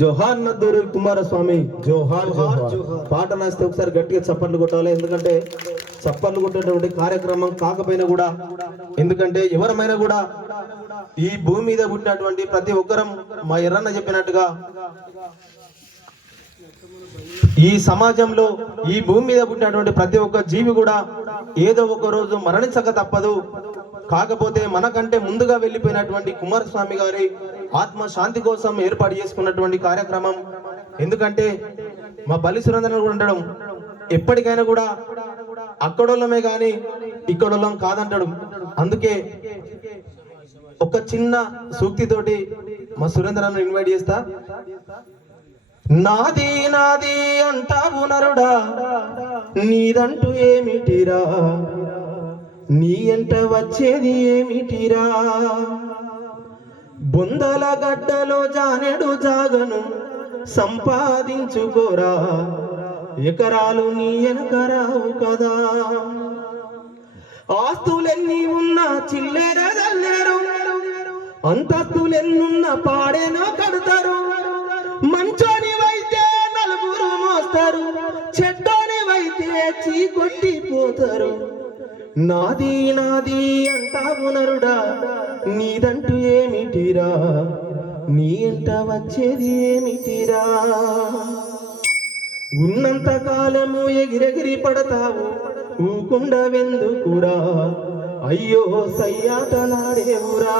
జోహార్ నద్దూరి కుమారస్వామి జోహార్ జోహార్. పాట నేస్తే ఒకసారి గట్టిగా చప్పట్లు కొట్టాలి. ఎందుకంటే చప్పట్లు కొట్టేటువంటి కార్యక్రమం కాకపోయినా కూడా, ఎందుకంటే ఎవరమైనా కూడా ఈ భూమి మీద పుట్టినటువంటి ప్రతి ఒక్కరం మా ఎర్రన్న చెప్పినట్టుగా ఈ సమాజంలో ఈ భూమి మీద పుట్టినటువంటి ప్రతి ఒక్క జీవి కూడా ఏదో ఒక రోజు మరణించక తప్పదు. కాకపోతే మనకంటే ముందుగా వెళ్ళిపోయినటువంటి కుమారస్వామి గారి ఆత్మ శాంతి కోసం ఏర్పాటు చేసుకున్నటువంటి కార్యక్రమం. ఎందుకంటే మా బల్లి సురేంద్రన్ కూడా ఉండడం ఎప్పటికైనా కూడా అక్కడోళ్ళమే కానీ ఇక్కడోళ్ళం కాదంటాడు. అందుకే ఒక చిన్న సూక్తితోటి మా సురేంద్రను ఇన్వైట్ చేస్తా. నాది నాది అంటావు నరుడా, నీదంటూ ఏమిటిరా, నీ ఎంట వచ్చేది ఏమిటిరా, బొందల గడ్డలో జానెడు జాగను సంపాదించుకోరా, ఎకరాలు నీ ఎనకరావు కదా, ఆస్తులెన్ని ఉన్నా చిల్లెరగలేరు, అంతస్తులెన్నున్న పాడేనో కడతారు, మంచోనివైతే నలుగురు మోస్తారు, చెడ్డోనివైతే చీకొట్టిపోతారు. నాది నాది అంటావు నరుడా, నీదంటూ ఏమిటిరా, నీ ఎంట వచ్చేది ఏమిటిరా, ఉన్నంత కాలము ఎగిరెగిరి పడతావు ఊకుండవెందుకురా, అయ్యో సయ్యాటలాడేవురా,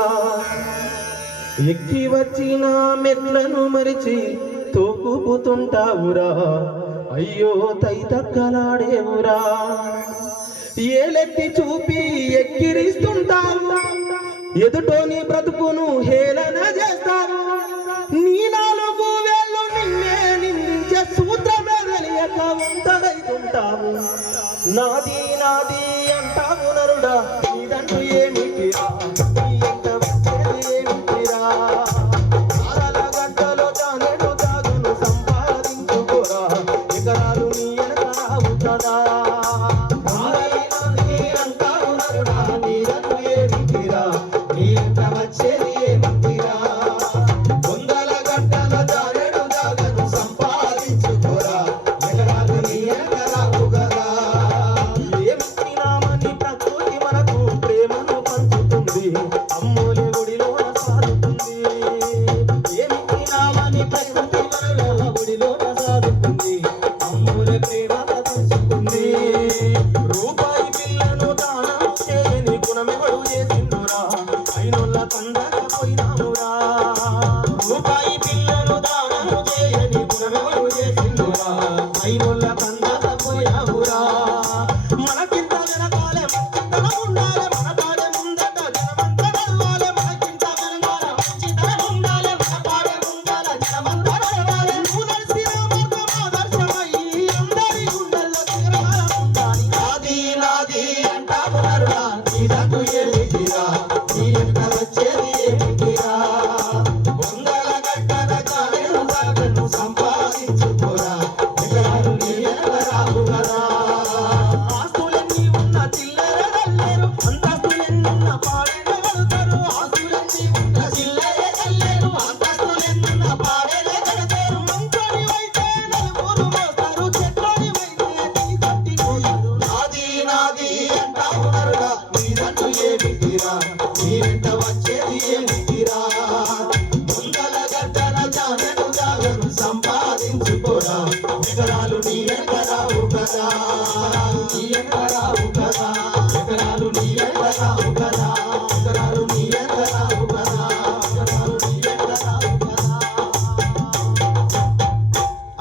ఎక్కి వచ్చిన మెట్లను మరిచి తోకుపుతుంటావురా, అయ్యో తైతక్కలాడేవురా, ఏలెత్తి చూపి ఎక్కిరిస్తుంటావు, ఎదుటోని బ్రతుకును హేళన చేస్తావు, నీ నాలుగు వేళ్ళు నిన్నే నిందించే సూత్రమే తెలియక ఒంటరైతుంటావు. నాది నాది అంటావు నరుడా, నీదంటూ ఏమిటిరా, నీ ఎంట వచ్చేది ఏమిటిరా, ఆరల గడ్డలో జానెడు జాగును సంపాదించుకోరా, ఎకరాలు నీ ఎనక రావు కదా.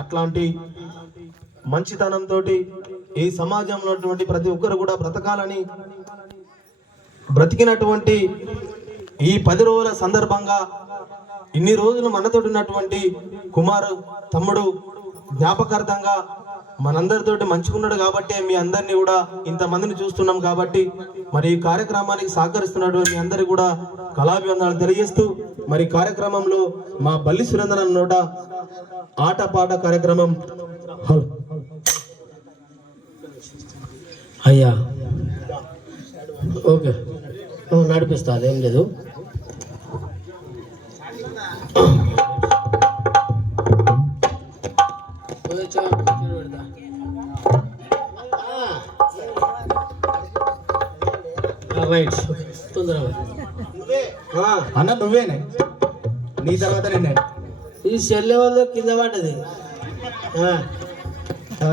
అట్లాంటి మంచితనంతో ఈ సమాజంలో ప్రతి ఒక్కరు కూడా బ్రతకాలని బ్రతికినటువంటి ఈ 10 రోజుల సందర్భంగా ఇన్ని రోజులు మనతో ఉన్నటువంటి కుమారు తమ్ముడు జ్ఞాపకార్థంగా మనందరితోటి మంచుకున్నాడు కాబట్టి మీ అందరినీ కూడా ఇంతమందిని చూస్తున్నాం కాబట్టి మరి ఈ కార్యక్రమానికి సహకరిస్తున్నటువంటి మీ అందరికీ కూడా కళాభివందనాలు తెలియజేస్తూ మరి కార్యక్రమంలో మా బల్లి సురేంద్రన్ నోట ఆట పాట కార్యక్రమం. అయ్యా ఓకే నడిపిస్తా, అదేం లేదు. రైట్ తొందరగా అన్న నువ్వేనే, నీ తర్వాత నేనే. ఈ చెల్లె వల్ల కింద పడ్డది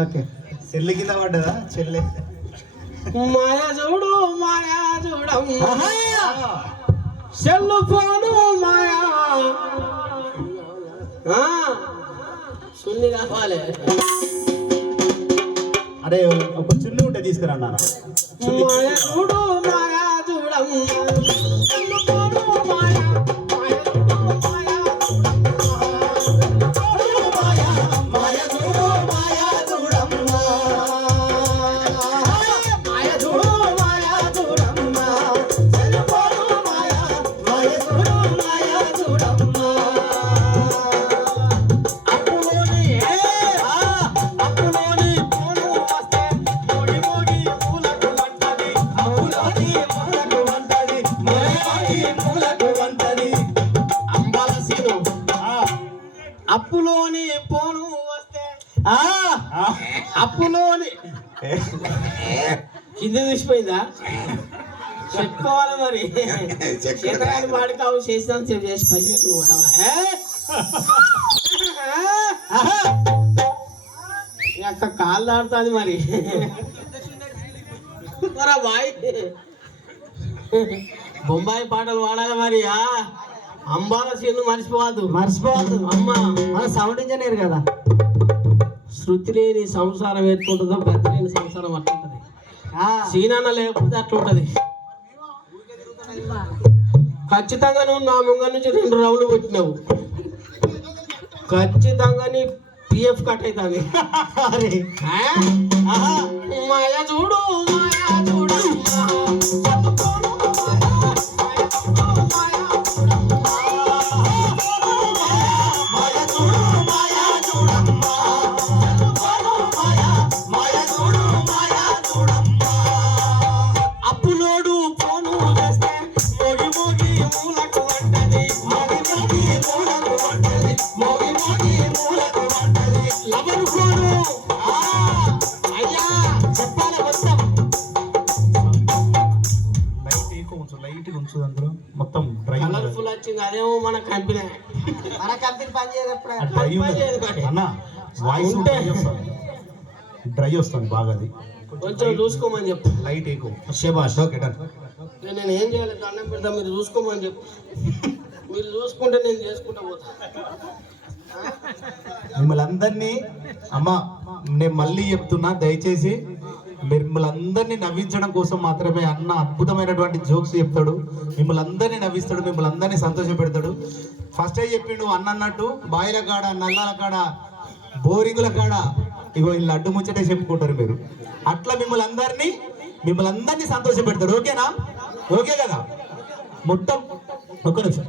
ఓకే, చెల్లి కింద పడ్డదా? చెల్లె మాయా చూడు సెల్లు ఫోను మాయా సున్ని కావాలి. అరే ఒక చున్ని ఉంటే తీసుకురా అన్న. మాయా చూడు సెల్లు ఫోను మాయా అప్పులోని పోను వస్తే అప్పులోని కింద తీసిపోయిందా చెప్పుకోవాలి మరి. చేతగాని వాడుకావు చేసినాను చేసి పైసలు అక్క కాళ్ళు ఆడుతుంది మరి. బాయ్ బొంబాయి పాటలు పాడాలి మరి. అంబాల సీన్లు మర్చిపోవద్దు అమ్మ. మన సౌండ్ ఇంజనీర్ కదా. శృతి లేని సంసారం ఎట్లుంటుందో గతి లేని సంసారం అట్లుంటది. సీనన్న లేకపోతే అట్లుంటది. ఖచ్చితంగా నువ్వు నా ముంగ నుంచి 2 రౌండ్లు కొట్టినావు. ఖచ్చితంగా నీ పిఎఫ్ కట్ అవుతుంది. మాయా చూడు అప్పులోడు పోను చేస్తే మోగి మూలకు వంటది లవరు పోను. అయ్యా చెప్పాలి మొత్తం లైట్గా ఉంచు అందులో మొత్తం డ్రై కలర్ఫుల్ వచ్చింది. అదేమో మన కంపెనీ పని చేయదు ఎప్పుడు. అన్న వాయిస్ డ్రై వస్తుంది బాగా. అది కొంచెం చూసుకోమని చెప్పు. లైట్ ఎక్కువ శబాష్. Okay done. నేను ఏం చేయాలి? దండం పెడతా, మీరు చూసుకోమని చెప్పు. మీరు చూసుకుంటే నేను చేసుకుంటా పోతా. మిమ్మల్ని అందరినీ అమ్మ నేను మళ్ళీ చెప్తున్నా, దయచేసి మిమ్మల్ని అందరినీ నవ్వించడం కోసం మాత్రమే అన్న అద్భుతమైనటువంటి జోక్స్ చెప్తాడు. మిమ్మల్ని అందరినీ నవ్విస్తాడు, మిమ్మల్ని అందరినీ సంతోష పెడతాడు. ఫస్ట్ చెప్పిండు అన్న అన్నట్టు బాయిల కాడ, నల్లాల కాడ, బోరింగుల కాడ ఇగో వీళ్ళు అడ్డు ముచ్చటే చెప్పుకుంటారు మీరు. అట్లా మిమ్మల్ని అందరినీ సంతోష పెడతాడు. ఓకేనా? ఓకే కదా? మొత్తం ఒక్క నిమిషం.